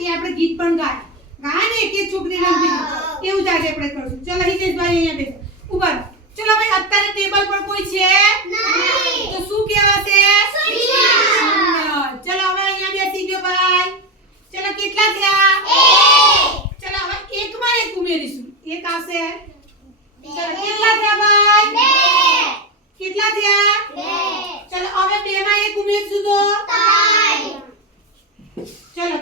એ આપણે ગીત પણ ગાય ને એક છોકરી રમતી એવું જ આજે આપણે કરશું ચલો હિતેશભાઈ અહીંયા બેસો ઉભા રહો ચલો ભાઈ અત્યારે ટેબલ પર કોઈ છે નહીં તો શું કહેવાશે શૂન્ય ચલો હવે અહીંયા બેસી ગયો ભાઈ ચલો કેટલા થયા 1 ચલો હવે એકમાં એક ઉમેરીશું એક આવશે ચલો કેટલા થયા ભાઈ 2 કેટલા થયા 2 ચલો હવે 2 માં એક ઉમેરશું તો 3 ચલો